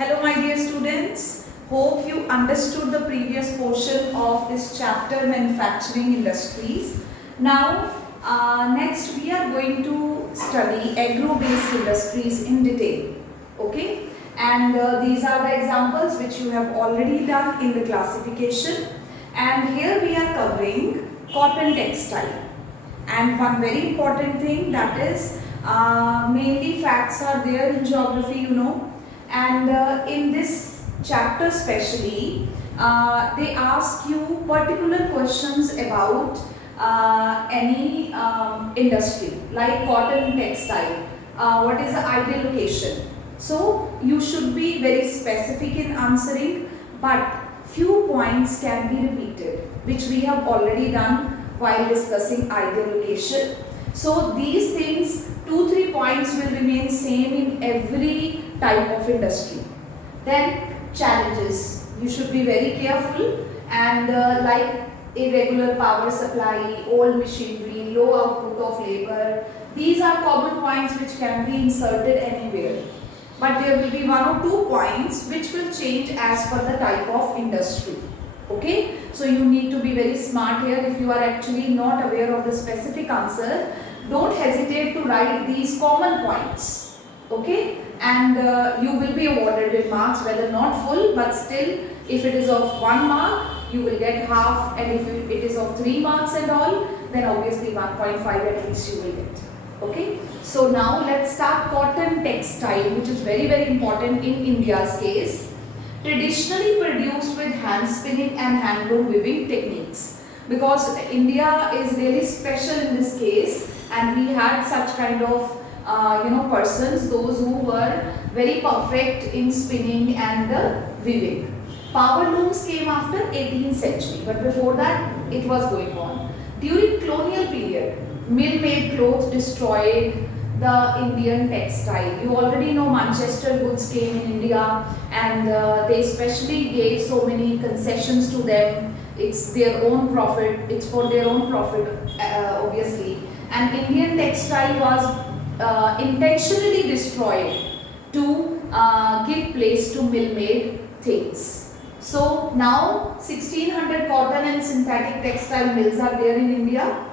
Hello my dear students, hope you understood the previous portion of this chapter manufacturing industries. Now next we are going to study agro-based industries in detail. Okay, and these are the examples which you have already done in the classification, and here we are covering cotton textile. And one very important thing, that is mainly facts are there in geography, and in this chapter especially they ask you particular questions about any industry like cotton textile. What is the ideal location? So you should be very specific in answering, but few points can be repeated which we have already done while discussing ideal location. So these things, 2-3 points will remain same in every type of industry. Then challenges, you should be very careful, and like irregular power supply, old machinery, low output of labor, these are common points which can be inserted anywhere. But there will be 1 or 2 points which will change as per the type of industry. Okay, so you need to be very smart here. If you are actually not aware of the specific answer, don't hesitate to write these common points. Okay, and you will be awarded with marks, whether not full, but still if it is of 1 mark you will get half, and if it is of 3 marks and all, then obviously 1.5 at least you will get. Okay, so now let's start cotton textile, which is very important in India's case. Traditionally produced with hand spinning and handloom weaving techniques, because India is really special in this case, and we had such kind of persons, those who were very perfect in spinning and the weaving. Power looms came after 18th century, but before that it was going on. During colonial period, mill-made clothes destroyed the Indian textile. You already know Manchester goods came in India, and they especially gave so many concessions to them. It's their own profit, it's for their own profit obviously. And Indian textile was intentionally destroyed to give place to mill-made things. So now 1600 cotton and synthetic textile mills are there in India.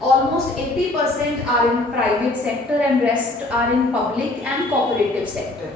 Almost 80% are in private sector and rest are in public and cooperative sector.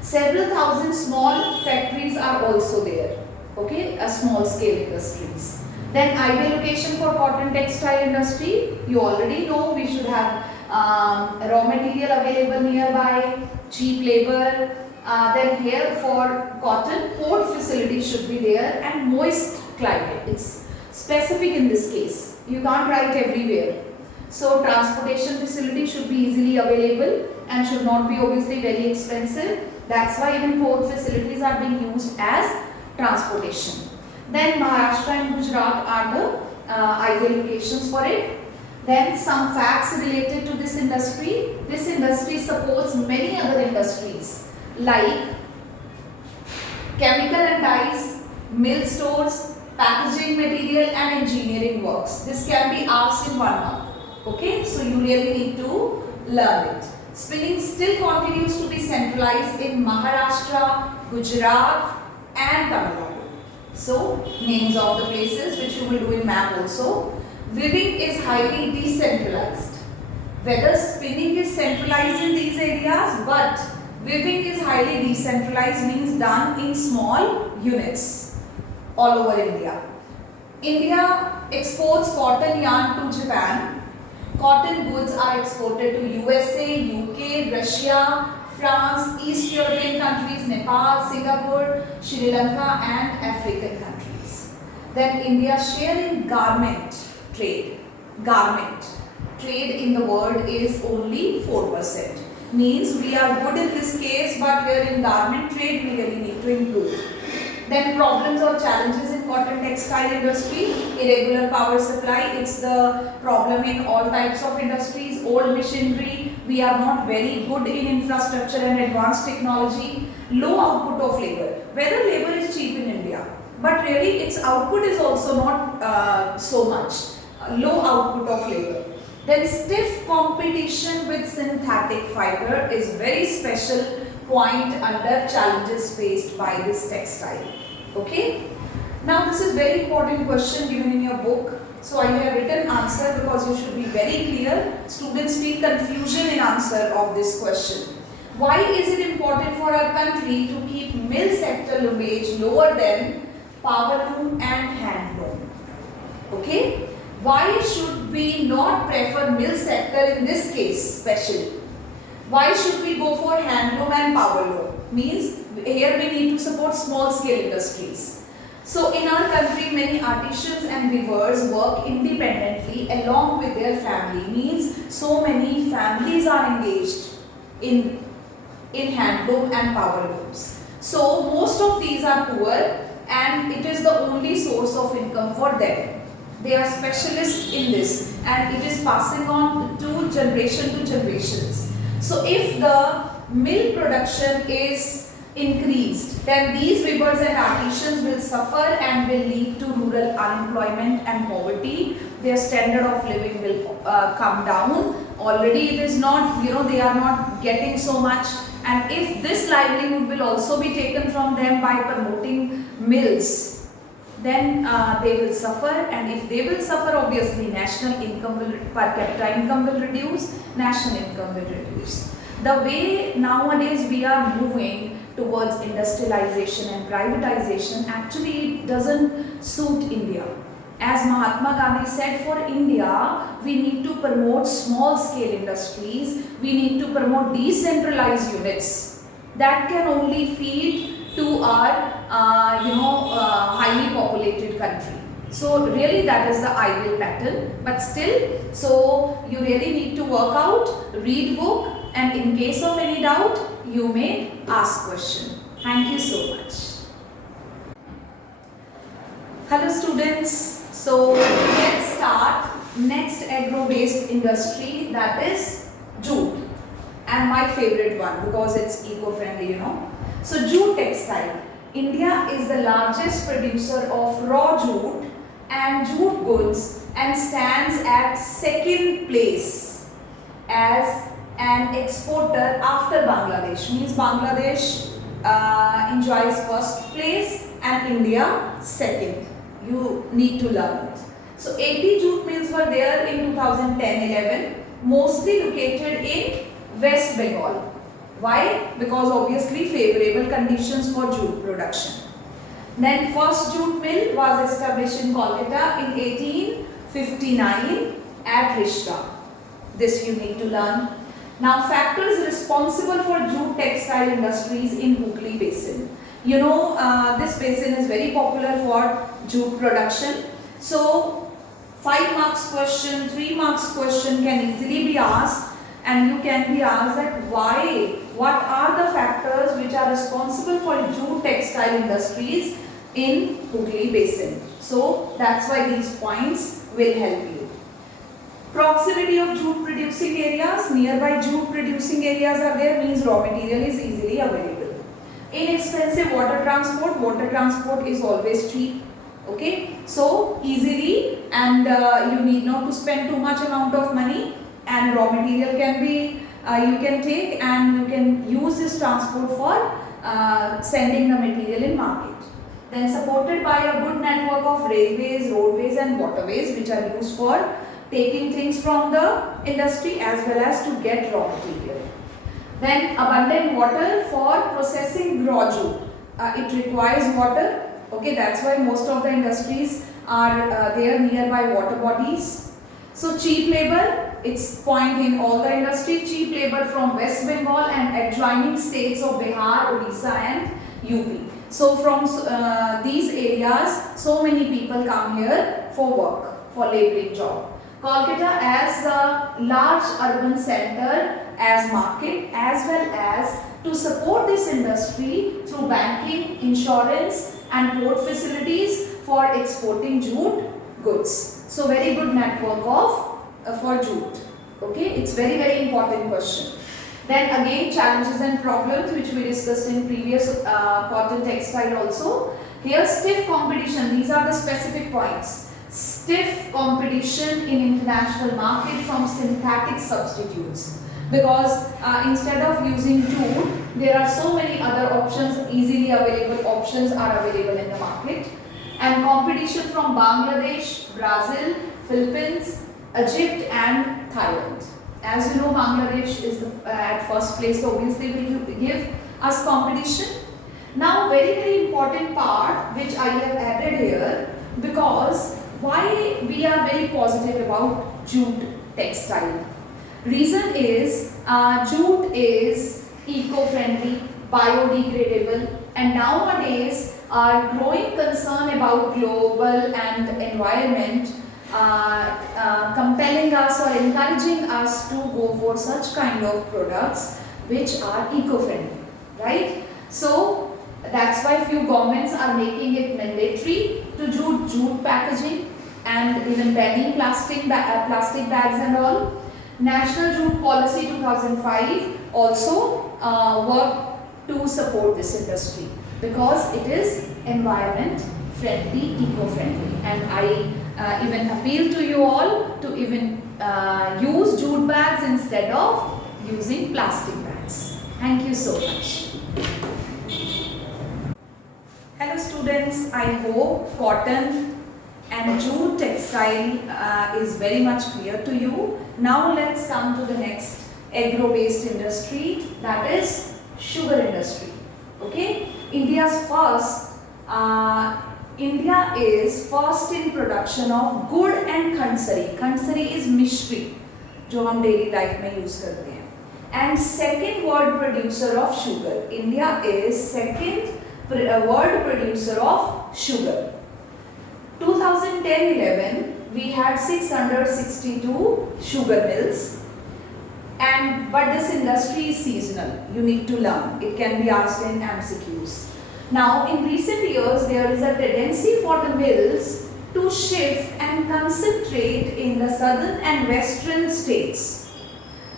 Several thousand small factories are also there. Okay, small scale industries. Then ideal location for cotton textile industry, you already know we should have raw material available nearby, cheap labor. Then here for cotton, port facility should be there, and moist climate. It's specific in this case. You can't write everywhere. So transportation facility should be easily available and should not be obviously very expensive. That's why even port facilities are being used as transportation. Then Maharashtra and Gujarat are the ideal locations for it. Then some facts related to this industry. This industry supports many other industries like chemical and dyes, mill stores, packaging material and engineering works. This can be asked in 1 mark. Okay, so you really need to learn it. Spinning still continues to be centralized in Maharashtra, Gujarat and Tamil Nadu. So names of the places which you will do in map also. Weaving is highly decentralized. Whether spinning is centralized in these areas, but weaving is highly decentralized, means done in small units all over India. India exports cotton yarn to Japan. Cotton goods are exported to USA, UK, Russia, France, East European countries, Nepal, Singapore, Sri Lanka and African countries. Then India's share in garment trade in the world is only 4%. Means we are good in this case, but here in garment trade we really need to improve. Then problems or challenges in cotton textile industry. Irregular power supply, it's the problem in all types of industries. Old machinery, we are not very good in infrastructure and advanced technology. Low output of labor, whether labor is cheap in India, but really its output is also not so much. Low output of labor. Then stiff competition with synthetic fiber is very special point under challenges faced by this textile. Okay. Now this is very important question given in your book. So I have written answer because you should be very clear. Students feel confusion in answer of this question. Why is it important for our country to keep mill sector loomage lower than powerloom and handloom? Okay. Why should we not prefer mill sector in this case especially? Why should we go for handloom and powerloom? Means here we need to support small scale industries. So in our country many artisans and weavers work independently along with their family. Means so many families are engaged in handloom and powerlooms. So most of these are poor and it is the only source of income for them. They are specialists in this and it is passing on to generations. So if the mill production is increased, then these weavers and artisans will suffer and will lead to rural unemployment and poverty. Their standard of living will come down. Already it is not, they are not getting so much, and if this livelihood will also be taken from them by promoting mills, then they will suffer, and if they will suffer, obviously national income will, per capita income will reduce, national income will reduce. The way nowadays we are moving towards industrialization and privatization, actually it doesn't suit India. As Mahatma Gandhi said, for India, we need to promote small scale industries, we need to promote decentralized units that can only feed to our highly populated country. So really that is the ideal pattern, but still, so you really need to work out, read book, and in case of any doubt, you may ask question. Thank you so much. Hello students, so let's start next agro-based industry, that is jute, and my favorite one because it's eco-friendly, So jute textile. India is the largest producer of raw jute and jute goods and stands at second place as an exporter after Bangladesh. Means Bangladesh enjoys first place and India second. You need to learn it. So 80 jute mills were there in 2010-11, mostly located in West Bengal. Why? Because obviously favorable conditions for jute production. Then first jute mill was established in Kolkata in 1859 at Rishta. This you need to learn. Now factors responsible for jute textile industries in Hooghly Basin. This basin is very popular for jute production. So 5 marks question, 3 marks question can easily be asked, and you can be asked that why, what are the factors which are responsible for jute textile industries in Hooghly Basin. So that's why these points will help you. Proximity of jute producing areas, nearby jute producing areas are there, means raw material is easily available. Inexpensive water transport is always cheap. Okay, so easily, and you need not to spend too much amount of money, and raw material can be you can take and you can use this transport for sending the material in market. Then supported by a good network of railways, roadways and waterways which are used for taking things from the industry as well as to get raw material. Then abundant water for processing raw jute. It requires water. Okay, that's why most of the industries are there nearby water bodies. So cheap labor, it's point in all the industry, cheap labor from West Bengal and adjoining states of Bihar, Odisha and UP. So from these areas, so many people come here for work, for laboring job. Kolkata as a large urban center as market as well as to support this industry through banking, insurance and port facilities for exporting jute goods. So very good network of for jute. Okay, it's very important question. Then again challenges and problems which we discussed in previous cotton textile also. Here stiff competition, these are the specific points. Stiff competition in international market from synthetic substitutes. because instead of using jute, there are so many other options, easily available options are available in the market. And competition from Bangladesh, Brazil, Philippines, Egypt and Thailand. As you know, Bangladesh is at first place, so obviously will give us competition. Now very important part which I have added here, because why we are very positive about jute textile. Reason is jute is eco-friendly, biodegradable, and nowadays our growing concern about global and environment compelling us or encouraging us to go for such kind of products which are eco-friendly, right? So that's why few governments are making it mandatory to do jute packaging and even banning plastic bags and all. National Jute Policy 2005 also work to support this industry because it is environment friendly, eco-friendly, and I even appeal to you all to even use jute bags instead of using plastic bags. Thank you so much. Hello students, I hope cotton and jute textile is very much clear to you. Now let's come to the next agro-based industry, that is sugar industry. Okay, India is first in production of gur and khansari. Khansari is mishri, जो हम daily life में use करते हैं. And second world producer of sugar. India is second world producer of sugar. 2010-11 we had 662 sugar mills, but this industry is seasonal. You need to learn. It can be asked in MCQs. Now in recent years there is a tendency for the mills to shift and concentrate in the southern and western states.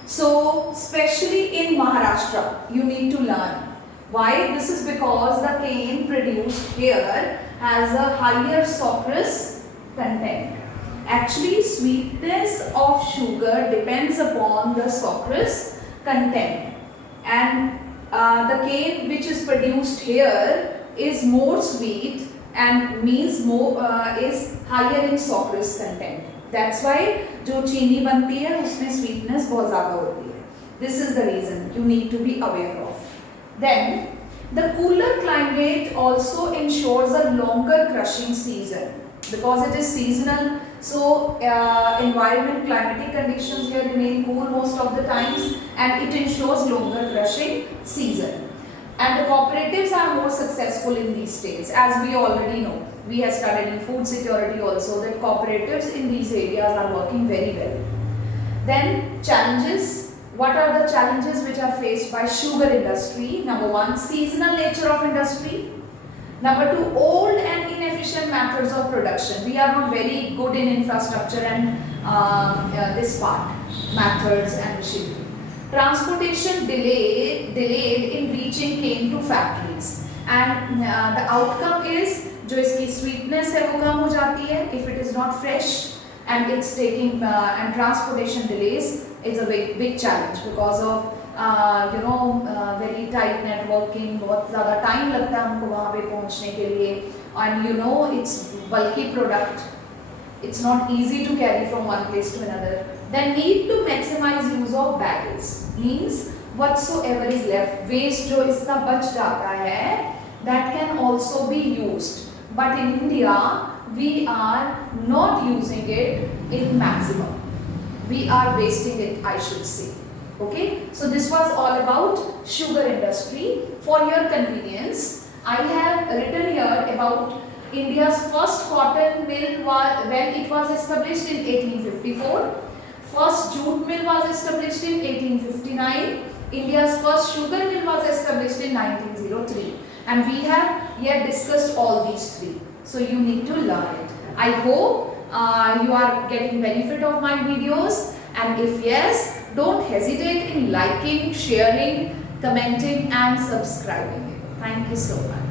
So especially in Maharashtra you need to learn. Why? This is because the cane produced here has a higher sucrose content. Actually, sweetness of sugar depends upon the sucrose content, and the cane which is produced here is more sweet and means more is higher in sucrose content. That's why जो चीनी बनती है उसमें sweetness बहुत ज़्यादा होती है. This is the reason you need to be aware of. Then the cooler climate also ensures a longer crushing season because it is seasonal. So environment, climatic conditions here remain cool most of the times, and it ensures longer crushing season. And the cooperatives are more successful in these states, as we already know. We have studied in food security also that cooperatives in these areas are working very well. Then challenges. What are the challenges which are faced by sugar industry? Number one, seasonal nature of industry. Number two, old and inefficient methods of production. We are not very good in infrastructure and this part, methods and machinery. Transportation delayed in reaching cane to factories, and the outcome is जो इसकी sweetness है वो कम हो जाती है if it is not fresh, and it's taking and transportation delays is a big challenge because of very tight networking. बहुत ज़्यादा time लगता है हमको वहाँ पे पहुँचने के लिए, and it's bulky product. It's not easy to carry from one place to another. Then need to maximize use of baggage, means whatsoever is left, waste जो इसका बच जाता है, that can also be used. But in India, we are not using it in maximum. We are wasting it, I should say. Okay, so this was all about sugar industry. For your convenience, I have written here about India's first cotton mill when it was established in 1854. First jute mill was established in 1859. India's first sugar mill was established in 1903. And we have yet discussed all these three. So you need to learn it. I hope you are getting benefit of my videos, and if yes, don't hesitate in liking, sharing, commenting and subscribing. Thank you so much.